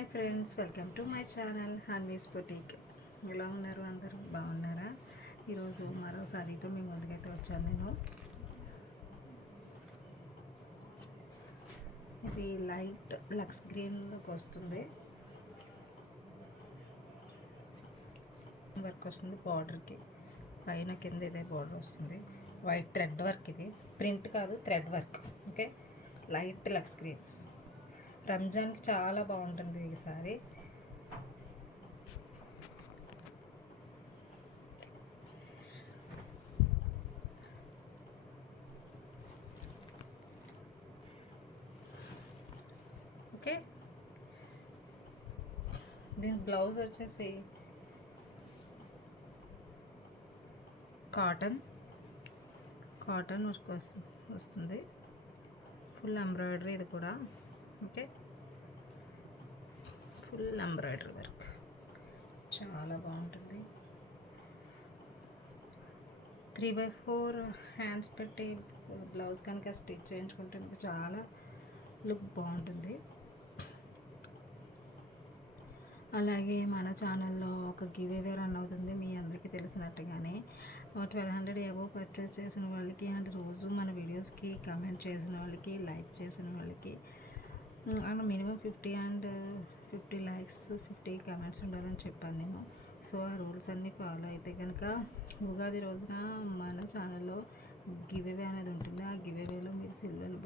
Hi friends, welcome to my channel Hanvi's boutique. ఎలా ఉన్నారు? అందరూ బాగున్నారా? ఈరోజు మరో సారీతో మీ ముందుకైతే వచ్చాను నేను. ఇది లైట్ లక్స్ గ్రీన్లోకి వస్తుంది, వర్క్ వస్తుంది బార్డర్కి. పైన కింద ఇదే బార్డర్ వస్తుంది, వైట్ థ్రెడ్ వర్క్. ఇది ప్రింట్ కాదు, thread work. Okay, light lux green. రంజాన్కి చాలా బాగుంటుంది ఈ సారీ. ఓకే, దీని బ్లౌజ్ వచ్చేసి కాటన్ వస్తుంది, ఫుల్ ఎంబ్రాయిడరీ. ఇది కూడా ఓకే, ఫుల్ ఎంబ్రాయిడరీ వర్క్, చాలా బాగుంటుంది. 3/4 హ్యాండ్స్ పెట్టి బ్లౌజ్ కనుక స్టిచ్ చేయించుకుంటే చాలా లుక్ బాగుంటుంది. అలాగే మన ఛానల్లో ఒక గివ్ అవే రన్ అవుతుంది, మీ అందరికీ తెలిసినట్టుగానే. 1200 అబోవ్ పర్చేస్ చేసిన వాళ్ళకి అండ్ రోజు మన వీడియోస్కి కామెంట్ చేసిన వాళ్ళకి, లైక్ చేసిన వాళ్ళకి అండ్ మినిమం 50 లైక్స్ 50 కామెంట్స్ ఉండాలని చెప్పాను నేను. సో ఆ రూల్స్ అన్నీ ఫాలో అయితే కనుక ఉగాది రోజున మన ఛానల్లో గివ్ అవే అనేది ఉంటుంది. ఆ గివ్ అవేలో మీరు సిల్వర్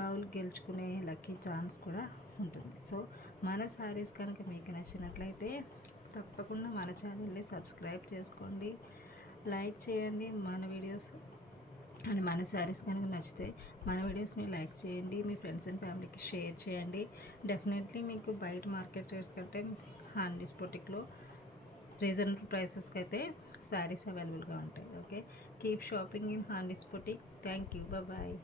బౌల్ గెలుచుకునే లక్కీ ఛాన్స్ కూడా ఉంటుంది. సో మన శారీస్ కనుక మీకు నచ్చినట్లయితే తప్పకుండా మన ఛానల్ని సబ్స్క్రైబ్ చేసుకోండి, లైక్ చేయండి. మన వీడియోస్ అండ్ మన శారీస్ కనుక నచ్చితే మన వీడియోస్ని లైక్ చేయండి, మీ ఫ్రెండ్స్ అండ్ ఫ్యామిలీకి షేర్ చేయండి. డెఫినెట్లీ మీకు బయట మార్కెట్ రేట్స్ కంటే హన్వీస్ బొటిక్లో రీజనబుల్ ప్రైసెస్కి అయితే శారీస్ అవైలబుల్గా ఉంటాయి. Okay, keep shopping in Hanvi's boutique. Thank you, bye.